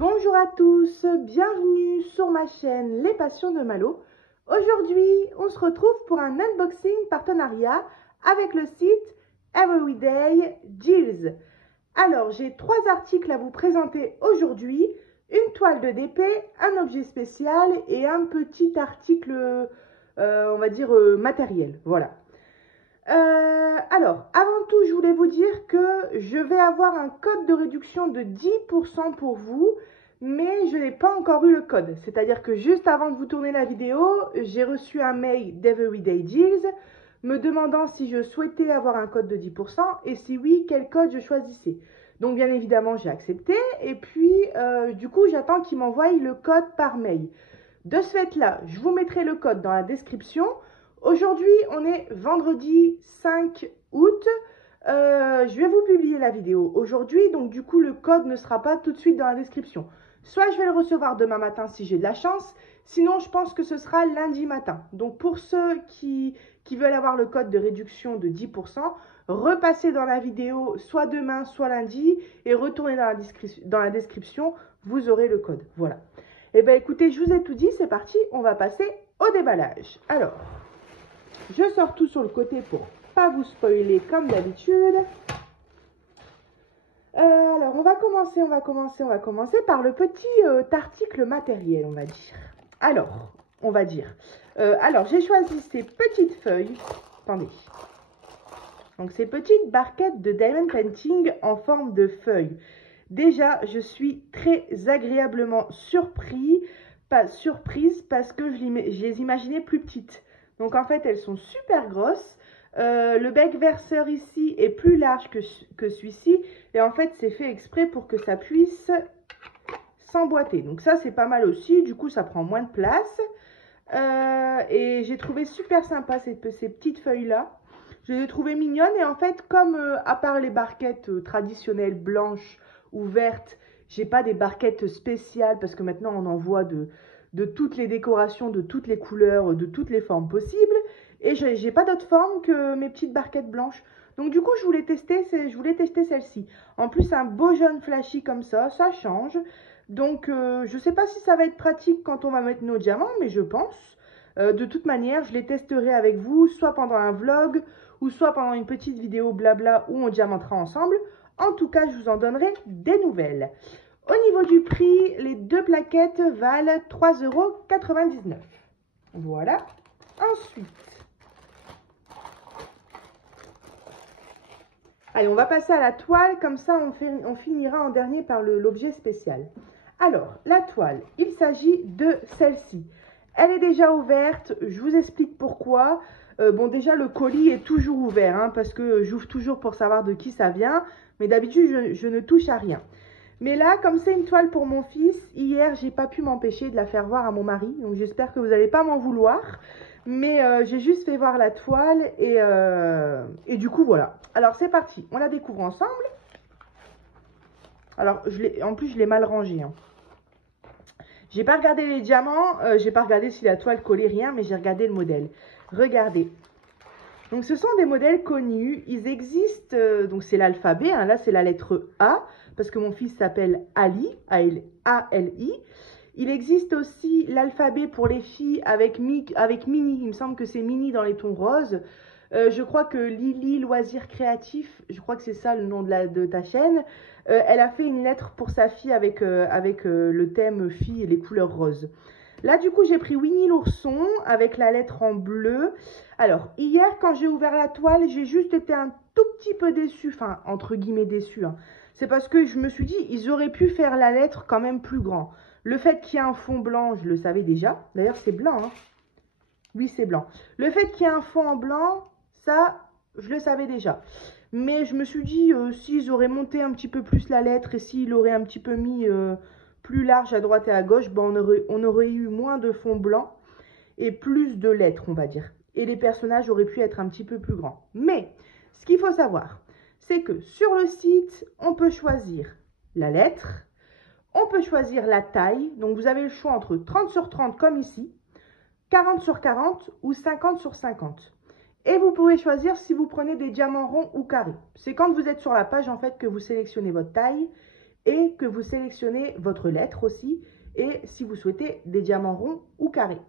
Bonjour à tous, bienvenue sur ma chaîne Les Passions de Malo. Aujourd'hui, on se retrouve pour un unboxing partenariat avec le site Everyday Deals. Alors, j'ai 3 articles à vous présenter aujourd'hui, une toile de DP, un objet spécial et un petit article, on va dire, matériel. Voilà. Alors, avant tout, je voulais vous dire que je vais avoir un code de réduction de 10% pour vous, mais je n'ai pas encore eu le code. C'est-à-dire que juste avant de vous tourner la vidéo, j'ai reçu un mail d'Everyday Deals me demandant si je souhaitais avoir un code de 10% et si oui, quel code je choisissais. Donc, bien évidemment, j'ai accepté et puis, du coup, j'attends qu'il m'envoie le code par mail. De ce fait-là, je vous mettrai le code dans la description. Aujourd'hui, on est vendredi 5 août. Je vais vous publier la vidéo aujourd'hui, donc du coup, le code ne sera pas tout de suite dans la description. Soit je vais le recevoir demain matin si j'ai de la chance, sinon je pense que ce sera lundi matin. Donc pour ceux qui veulent avoir le code de réduction de 10%, repassez dans la vidéo soit demain, soit lundi et retournez dans la description, vous aurez le code. Voilà. Eh bien écoutez, je vous ai tout dit, c'est parti, on va passer au déballage. Alors, je sors tout sur le côté pour pas vous spoiler comme d'habitude. Alors, on va commencer par le petit article matériel, on va dire. Alors, j'ai choisi ces petites feuilles. Attendez. Donc, ces petites barquettes de Diamond Painting en forme de feuilles. Déjà, je suis très agréablement surprise parce que je les imaginais plus petites. Donc, en fait, elles sont super grosses. Le bec verseur ici est plus large que celui-ci. Et en fait, c'est fait exprès pour que ça puisse s'emboîter. Donc ça, c'est pas mal aussi. Du coup, ça prend moins de place. Et j'ai trouvé super sympa ces petites feuilles-là. Je les ai trouvées mignonnes. Et en fait, comme à part les barquettes traditionnelles blanches ou vertes, j'ai pas des barquettes spéciales parce que maintenant, on en voit de toutes les décorations, de toutes les couleurs, de toutes les formes possibles. Et j'ai pas d'autre forme que mes petites barquettes blanches. Donc du coup, je voulais tester celle-ci. En plus, un beau jaune flashy comme ça change. Donc, je sais pas si ça va être pratique quand on va mettre nos diamants, mais je pense. De toute manière, je les testerai avec vous, soit pendant un vlog, ou soit pendant une petite vidéo blabla où on diamantera ensemble. En tout cas, je vous en donnerai des nouvelles. Au niveau du prix, les 2 plaquettes valent 3,99 €. Voilà. Ensuite, allez, on va passer à la toile, comme ça on finira en dernier par l'objet spécial. Alors, la toile, il s'agit de celle-ci. Elle est déjà ouverte, je vous explique pourquoi. Bon, déjà, le colis est toujours ouvert, hein, parce que j'ouvre toujours pour savoir de qui ça vient. Mais d'habitude, je ne touche à rien. Mais là, comme c'est une toile pour mon fils, hier, j'ai pas pu m'empêcher de la faire voir à mon mari. Donc, j'espère que vous n'allez pas m'en vouloir. Mais j'ai juste fait voir la toile et du coup, voilà. Alors, c'est parti. On la découvre ensemble. Alors, en plus, je l'ai mal rangée. Hein. J'ai pas regardé les diamants. J'ai pas regardé si la toile collait rien, mais j'ai regardé le modèle. Regardez. Donc, ce sont des modèles connus. Ils existent. Donc, c'est l'alphabet. Hein, là, c'est la lettre A. Parce que mon fils s'appelle Ali. A-L-I. Il existe aussi l'alphabet pour les filles avec Mini. Il me semble que c'est Mini dans les tons roses. Je crois que Lily Loisirs Créatifs, je crois que c'est ça le nom de ta chaîne. Elle a fait une lettre pour sa fille avec le thème fille et les couleurs roses. Là, du coup, j'ai pris Winnie l'ourson avec la lettre en bleu. Alors, hier, quand j'ai ouvert la toile, j'ai juste été un tout petit peu déçue. Enfin, entre guillemets déçue. Hein. C'est parce que je me suis dit, ils auraient pu faire la lettre quand même plus grand. Le fait qu'il y ait un fond blanc, je le savais déjà. D'ailleurs, c'est blanc. Hein. Oui, c'est blanc. Le fait qu'il y ait un fond en blanc, ça, je le savais déjà. Mais je me suis dit, s'ils auraient monté un petit peu plus la lettre et s'ils l'auraient un petit peu mis plus large à droite et à gauche, ben on aurait eu moins de fond blanc et plus de lettres, on va dire. Et les personnages auraient pu être un petit peu plus grands. Mais, ce qu'il faut savoir, c'est que sur le site, on peut choisir la lettre, on peut choisir la taille. Donc, vous avez le choix entre 30 sur 30 comme ici, 40 sur 40 ou 50 sur 50. Et vous pouvez choisir si vous prenez des diamants ronds ou carrés. C'est quand vous êtes sur la page en fait que vous sélectionnez votre taille et que vous sélectionnez votre lettre aussi et si vous souhaitez des diamants ronds ou carrés.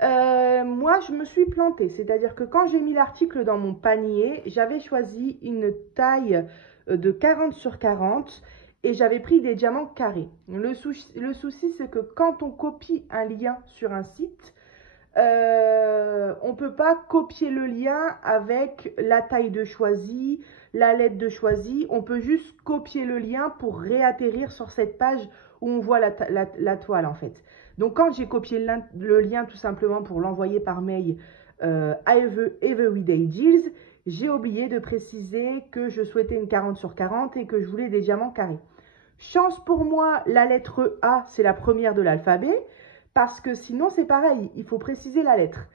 Moi, je me suis plantée, c'est-à-dire que quand j'ai mis l'article dans mon panier, j'avais choisi une taille de 40 sur 40 et j'avais pris des diamants carrés. Le souci, c'est que quand on copie un lien sur un site, on ne peut pas copier le lien avec la taille de choisi, la lettre de choisi. On peut juste copier le lien pour réatterrir sur cette page où on voit la toile en fait. Donc quand j'ai copié le lien tout simplement pour l'envoyer par mail à Everyday Deals, j'ai oublié de préciser que je souhaitais une 40 sur 40 et que je voulais des diamants carrés. Chance pour moi, la lettre A, c'est la première de l'alphabet, parce que sinon c'est pareil, il faut préciser la lettre.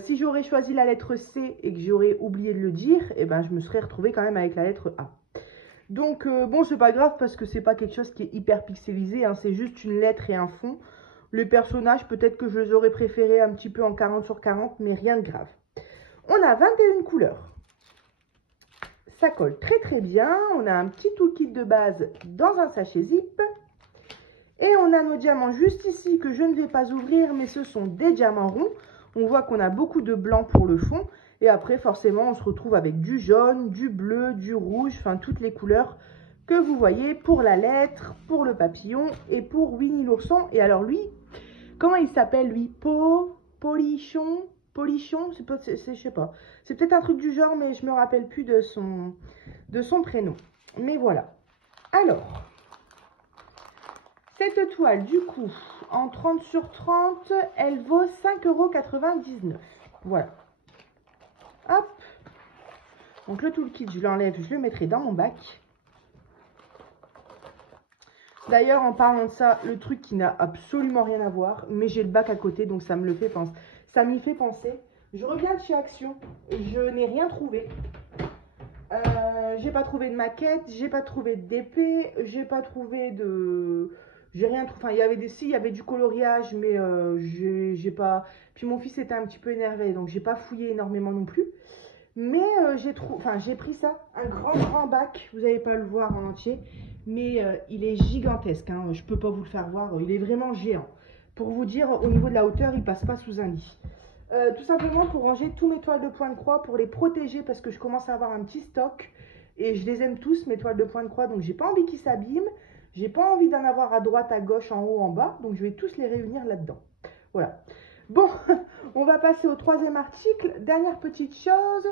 Si j'aurais choisi la lettre C et que j'aurais oublié de le dire, eh ben, je me serais retrouvée quand même avec la lettre A. Donc bon, c'est pas grave parce que c'est pas quelque chose qui est hyper pixelisé, hein, c'est juste une lettre et un fond. Les personnages, peut-être que je les aurais préférés un petit peu en 40 sur 40, mais rien de grave. On a 21 couleurs. Ça colle très très bien. On a un petit toolkit de base dans un sachet zip. Et on a nos diamants juste ici que je ne vais pas ouvrir, mais ce sont des diamants ronds. On voit qu'on a beaucoup de blanc pour le fond. Et après, forcément, on se retrouve avec du jaune, du bleu, du rouge, enfin toutes les couleurs que vous voyez pour la lettre, pour le papillon et pour Winnie l'ourson. Et alors lui, comment il s'appelle lui? Polichon, je sais pas. C'est peut-être un truc du genre, mais je me rappelle plus de son prénom. Mais voilà. Alors, cette toile, du coup, en 30 sur 30, elle vaut 5,99 €. Voilà. Hop. Donc le toolkit, je l'enlève, je le mettrai dans mon bac. D'ailleurs, en parlant de ça, le truc qui n'a absolument rien à voir, mais j'ai le bac à côté, donc ça me le fait penser. Ça m'y fait penser. Je reviens de chez Action, je n'ai rien trouvé. J'ai pas trouvé de maquette, j'ai pas trouvé d'épée, j'ai pas trouvé de... J'ai rien trouvé. Enfin, il y avait il y avait du coloriage, mais j'ai pas... Puis mon fils était un petit peu énervé, donc j'ai pas fouillé énormément non plus. Mais j'ai pris ça, un grand bac, vous n'allez pas le voir en entier, mais il est gigantesque, hein, je peux pas vous le faire voir, il est vraiment géant. Pour vous dire, au niveau de la hauteur, il passe pas sous un lit. Tout simplement pour ranger tous mes toiles de point de croix, pour les protéger parce que je commence à avoir un petit stock et je les aime tous mes toiles de point de croix, donc j'ai pas envie qu'ils s'abîment, j'ai pas envie d'en avoir à droite, à gauche, en haut, en bas, donc je vais tous les réunir là-dedans. Voilà. Bon, on va passer au troisième article. Dernière petite chose.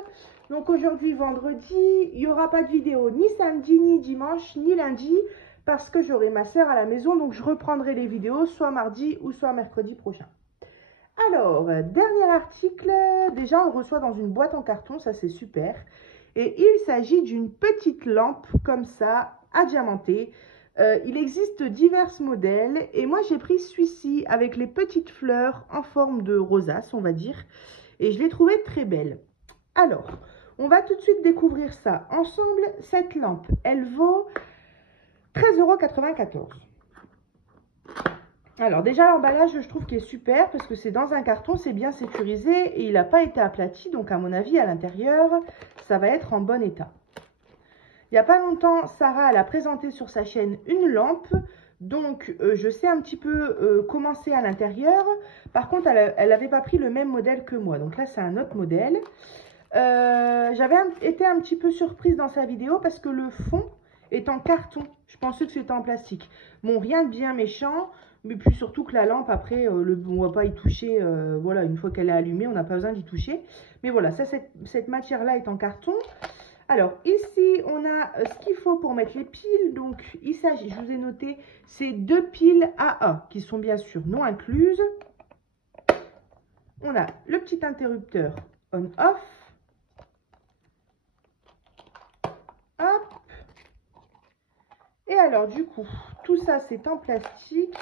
Donc aujourd'hui, vendredi, il n'y aura pas de vidéo ni samedi, ni dimanche, ni lundi, parce que j'aurai ma soeur à la maison, donc je reprendrai les vidéos soit mardi ou soit mercredi prochain. Alors, dernier article. Déjà, on le reçoit dans une boîte en carton, ça c'est super. Et il s'agit d'une petite lampe comme ça, à diamanter. Il existe divers modèles et moi j'ai pris celui-ci avec les petites fleurs en forme de rosace, on va dire. Et je l'ai trouvé très belle. Alors, on va tout de suite découvrir ça ensemble. Cette lampe, elle vaut 13,94 €. Alors déjà l'emballage je trouve qu'il est super parce que c'est dans un carton, c'est bien sécurisé et il n'a pas été aplati. Donc à mon avis à l'intérieur, ça va être en bon état. Il n'y a pas longtemps, Sarah elle a présenté sur sa chaîne une lampe. Donc je sais un petit peu comment c'est à l'intérieur. Par contre, elle n'avait pas pris le même modèle que moi. Donc là, c'est un autre modèle. J'avais été un petit peu surprise dans sa vidéo parce que le fond est en carton. Je pensais que c'était en plastique. Bon, rien de bien méchant. Mais puis surtout que la lampe, après, on ne va pas y toucher. Voilà, une fois qu'elle est allumée, on n'a pas besoin d'y toucher. Mais voilà, ça, cette matière-là est en carton. Alors ici, on a ce qu'il faut pour mettre les piles. Donc il s'agit, je vous ai noté, c'est 2 piles AA qui sont bien sûr non incluses. On a le petit interrupteur on-off. Hop. Et alors du coup, tout ça c'est en plastique.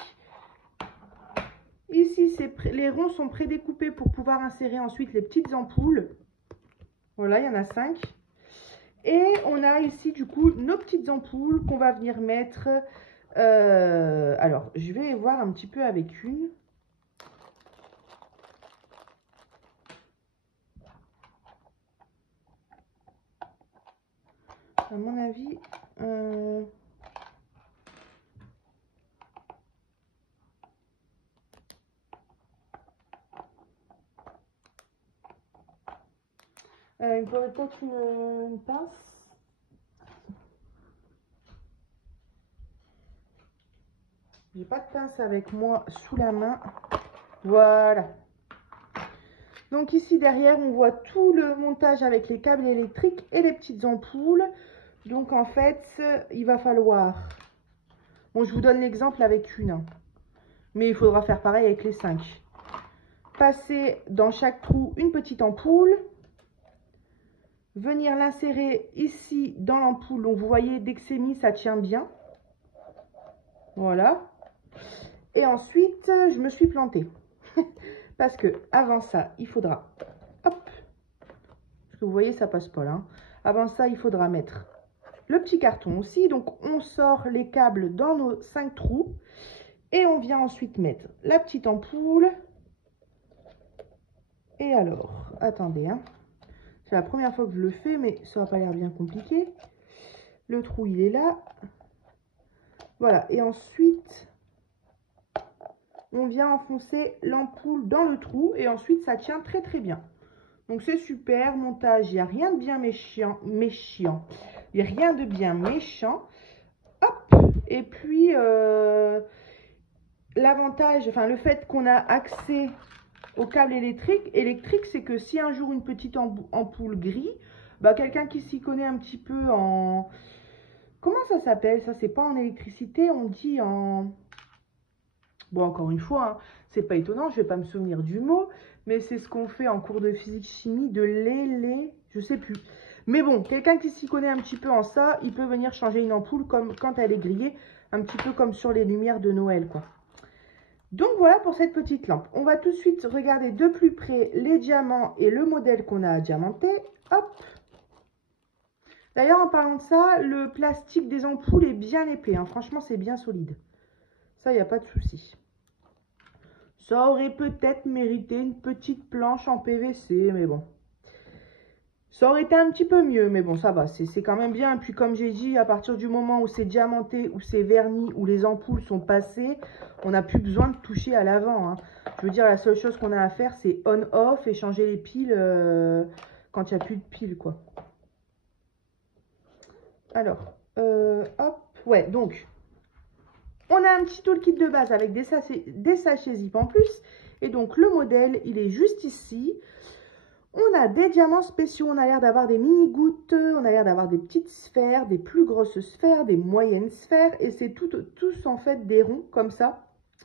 Ici, les ronds sont prédécoupés pour pouvoir insérer ensuite les petites ampoules. Voilà, il y en a 5. Et on a ici du coup nos petites ampoules qu'on va venir mettre. Alors, je vais voir un petit peu avec une. À mon avis, Il me faudrait peut-être une pince. J'ai pas de pince avec moi sous la main. Voilà. Donc ici derrière, on voit tout le montage avec les câbles électriques et les petites ampoules. Donc en fait, il va falloir... Bon, je vous donne l'exemple avec une. Hein. Mais il faudra faire pareil avec les 5. Passer dans chaque trou une petite ampoule. Venir l'insérer ici dans l'ampoule. Donc vous voyez, dès que c'est mis, ça tient bien. Voilà. Et ensuite, je me suis plantée. Parce que avant ça, il faudra... Hop. Parce que vous voyez, ça passe pas là. Hein. Avant ça, il faudra mettre le petit carton aussi. Donc on sort les câbles dans nos 5 trous. Et on vient ensuite mettre la petite ampoule. Et alors, attendez, hein. C'est la première fois que je le fais, mais ça n'a pas l'air bien compliqué. Le trou, il est là. Voilà, et ensuite, on vient enfoncer l'ampoule dans le trou. Et ensuite, ça tient très très bien. Donc c'est super, montage, il n'y a rien de bien méchant. Il n'y a rien de bien méchant. Hop, et puis, l'avantage, enfin le fait qu'on a accès au câble électrique, c'est que si un jour une petite ampoule grille, bah quelqu'un qui s'y connaît un petit peu en... Comment ça s'appelle? Ça, c'est pas en électricité, on dit en... Bon, encore une fois, hein, c'est pas étonnant, je vais pas me souvenir du mot, mais c'est ce qu'on fait en cours de physique-chimie, je sais plus. Mais bon, quelqu'un qui s'y connaît un petit peu en ça, il peut venir changer une ampoule comme quand elle est grillée, un petit peu comme sur les lumières de Noël, quoi. Donc voilà pour cette petite lampe. On va tout de suite regarder de plus près les diamants et le modèle qu'on a diamanté. Hop. D'ailleurs, en parlant de ça, le plastique des ampoules est bien épais. Hein. Franchement, c'est bien solide. Ça, il n'y a pas de souci. Ça aurait peut-être mérité une petite planche en PVC, mais bon. Ça aurait été un petit peu mieux, mais bon, ça va, c'est quand même bien. Et puis comme j'ai dit, à partir du moment où c'est diamanté, où c'est verni, où les ampoules sont passées, on n'a plus besoin de toucher à l'avant. Hein. Je veux dire, la seule chose qu'on a à faire, c'est on-off et changer les piles quand il n'y a plus de piles, quoi. Alors, hop, ouais, donc, on a un petit toolkit de base avec des sachets zip en plus. Et donc, le modèle, il est juste ici. On a des diamants spéciaux, on a l'air d'avoir des mini-gouttes, on a l'air d'avoir des petites sphères, des plus grosses sphères, des moyennes sphères. Et c'est tous en fait des ronds comme ça,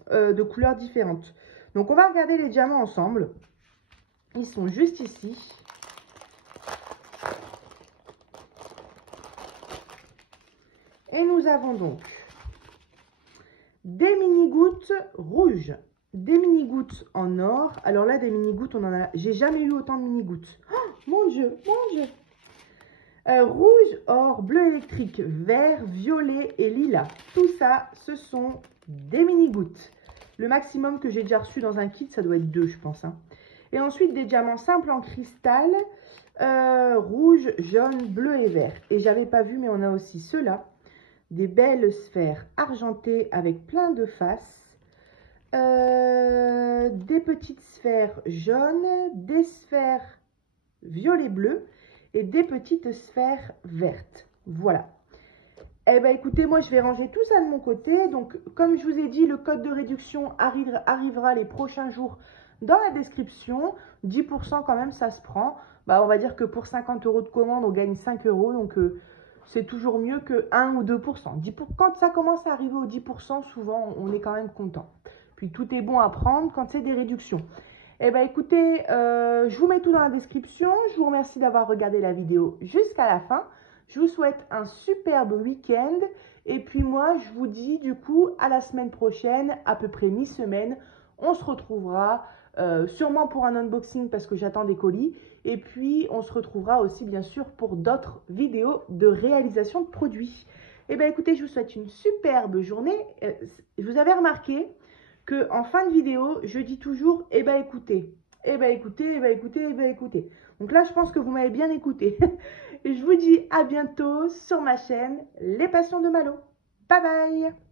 de couleurs différentes. Donc on va regarder les diamants ensemble. Ils sont juste ici. Et nous avons donc des mini-gouttes rouges. Des mini-gouttes en or. Alors là, des mini-gouttes, on en a... J'ai jamais eu autant de mini-gouttes. Oh, mon Dieu, mon Dieu. Rouge, or, bleu électrique, vert, violet et lilas. Tout ça, ce sont des mini-gouttes. Le maximum que j'ai déjà reçu dans un kit, ça doit être 2, je pense. Hein. Et ensuite, des diamants simples en cristal. Rouge, jaune, bleu et vert. Et j'avais pas vu, mais on a aussi ceux-là. Des belles sphères argentées avec plein de faces. Des petites sphères jaunes, des sphères violet-bleu et des petites sphères vertes. Voilà. Eh bien, écoutez, moi, je vais ranger tout ça de mon côté. Donc, comme je vous ai dit, le code de réduction arrivera les prochains jours dans la description. 10% quand même, ça se prend. Bah, on va dire que pour 50 € de commande, on gagne 5 €. Donc, c'est toujours mieux que 1 ou 2%. Quand ça commence à arriver aux 10%, souvent, on est quand même content. Puis tout est bon à prendre quand c'est des réductions. Eh bien écoutez, je vous mets tout dans la description. Je vous remercie d'avoir regardé la vidéo jusqu'à la fin. Je vous souhaite un superbe week-end. Et puis moi, je vous dis du coup à la semaine prochaine, à peu près mi-semaine. On se retrouvera sûrement pour un unboxing parce que j'attends des colis. Et puis on se retrouvera aussi bien sûr pour d'autres vidéos de réalisation de produits. Eh bien écoutez, je vous souhaite une superbe journée. Vous avez remarqué que en fin de vidéo, je dis toujours, eh ben écoutez, eh ben écoutez, eh ben écoutez, eh ben écoutez. Donc là, je pense que vous m'avez bien écouté. Et je vous dis à bientôt sur ma chaîne Les Passions de Malo. Bye bye!